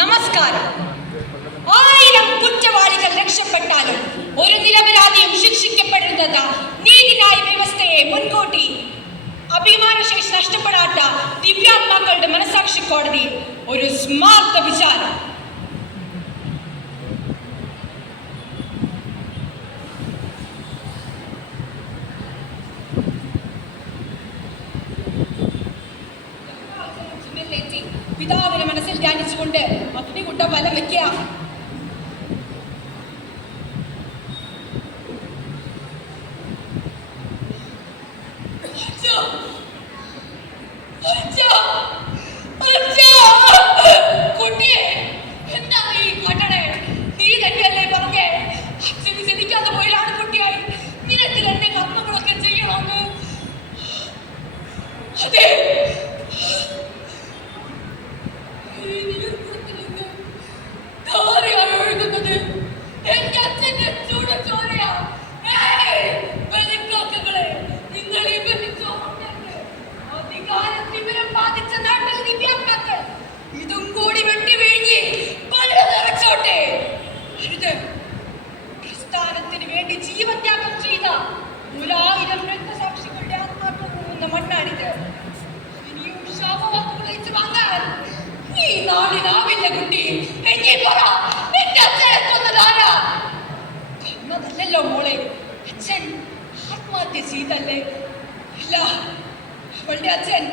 നമസ്കാരം. ആയിരം കുറ്റവാളികൾ രക്ഷപ്പെട്ടാലും ഒരു നിരപരാധിയും ശിക്ഷിക്കപ്പെടുന്നത് നീതിന്യായ വ്യവസ്ഥയെ മുൻകൂട്ടി. അഭിമാനശേഷി നഷ്ടപ്പെടാത്ത ദിവ്യാത്മാക്കളുടെ മനസാക്ഷി കോടതി ഒരു സ്മാർത്ത വിചാരം പിതാവിനെ ധ്യാനിച്ചുകൊണ്ട് അഗ്നികുട്ട വല വയ്ക്കുക അച്ഛാ! നാടിനാവില്ല കുട്ടി. എങ്കിൽ പറ നിന്റെ അച്ഛനെ കൊന്നതാരാ കൊന്നതല്ലല്ലോ മോളെ. അച്ഛൻ ആത്മഹത്യ ചെയ്തല്ലേ? ഇല്ല അവളുടെ അച്ഛൻ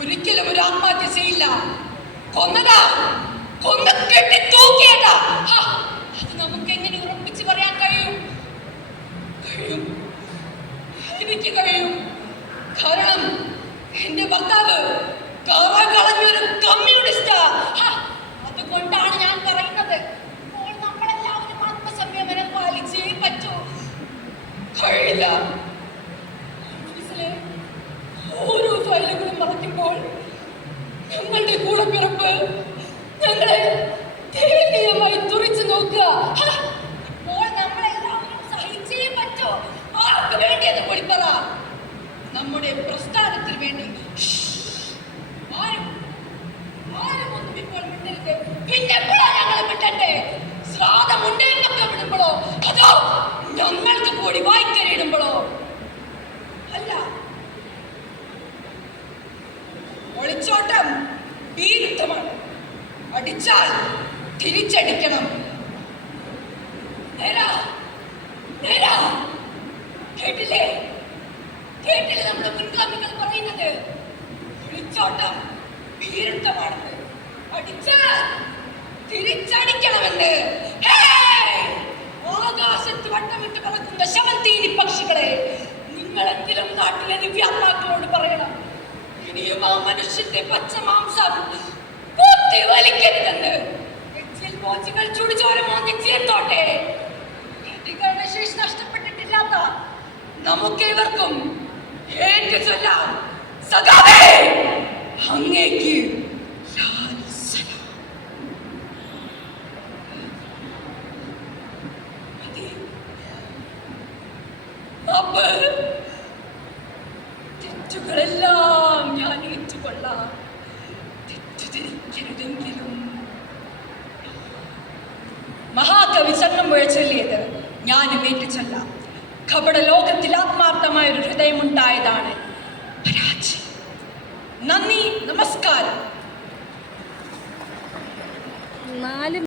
ഒരിക്കലും ഒരു ആത്മഹത്യ ചെയ്യില്ല. കൊന്നതാ. കൊന്ന കെട്ടി തൂക്കിയതാ അത് നമുക്ക് എങ്ങനെ ഉറപ്പിച്ച് പറയാൻ കഴിയും? കഴിയും. എനിക്ക് കഴിയും. കാരണം എന്റെ ഭർത്താവ് ഞാൻ പറയുന്നത്. നമ്മളെല്ലാവരും പാലിച്ചേ പറ്റൂ. ഞങ്ങളുടെ കൂടപ്പിറപ്പ് ഞങ്ങളെ നമ്മളെല്ലാവരും കൂടി പറ. നമ്മുടെ പ്രസ്ഥാനത്തിന് പിന്നെ എപ്പോഴാ ഞങ്ങളെ വിട്ടണ്ടേ? ശ്രാദ്ധം എന്നൊക്കെ വിടുമ്പോഴോ? അതോ ഞങ്ങൾക്ക് കൂടി വായിക്കരിടുമ്പോഴോ അല്ല. ഒളിച്ചോട്ടം ഭീരുത്വമാണ്. അടിച്ചാൽ തിരിച്ചടിക്കണം. നേരാ. നേരാ. കേട്ടില്ലേ? കേട്ടില്ലേ നമ്മുടെ മുൻഗാമികൾ പറയുന്നത്? ഒളിച്ചോട്ടം ഭീരുത്വമാണെന്ന്. അടിച്ചാൽ തിരിച്ചടിക്കണമെന്ന്! ആകാശത്ത് വട്ടമിട്ട് പറക്കുന്ന ശവന്തീനി പക്ഷികളെ നിങ്ങളെങ്കിലും നാട്ടിലെ ദിവ്യാത്മാക്കളോട് പറയണം. ഇനിയും ആ മനുഷ്യന്റെ പച്ചമാംസം കുത്തി വലിക്കരുതെന്ന്. എച്ചിൽ പോച്ചുകൾ നിശ്ചയത്തോട്ടെ ശേഷി നഷ്ടപ്പെട്ടിട്ടില്ലാത്ത നമുക്കേവർക്കും ഏറ്റു ചൊല്ലാം സഖാവേ അങ്ങേക്ക് ലാൽ സലാം. അതെ. തെറ്റുകളെല്ലാം ഞാൻ ഏറ്റുകൊള്ളാം. തെറ്റുതിരിക്കരുതെങ്കിലും. മഹാകവി ചങ്ങമ്പുഴ ചൊല്ലിയത് ഞാനും ഏറ്റുചൊല്ലാം. കപട ലോകത്തിൽ ആത്മാർത്ഥമായ ഒരു ഹൃദയമുണ്ടായതാണ് നന്ദി നമസ്കാരം. നാല്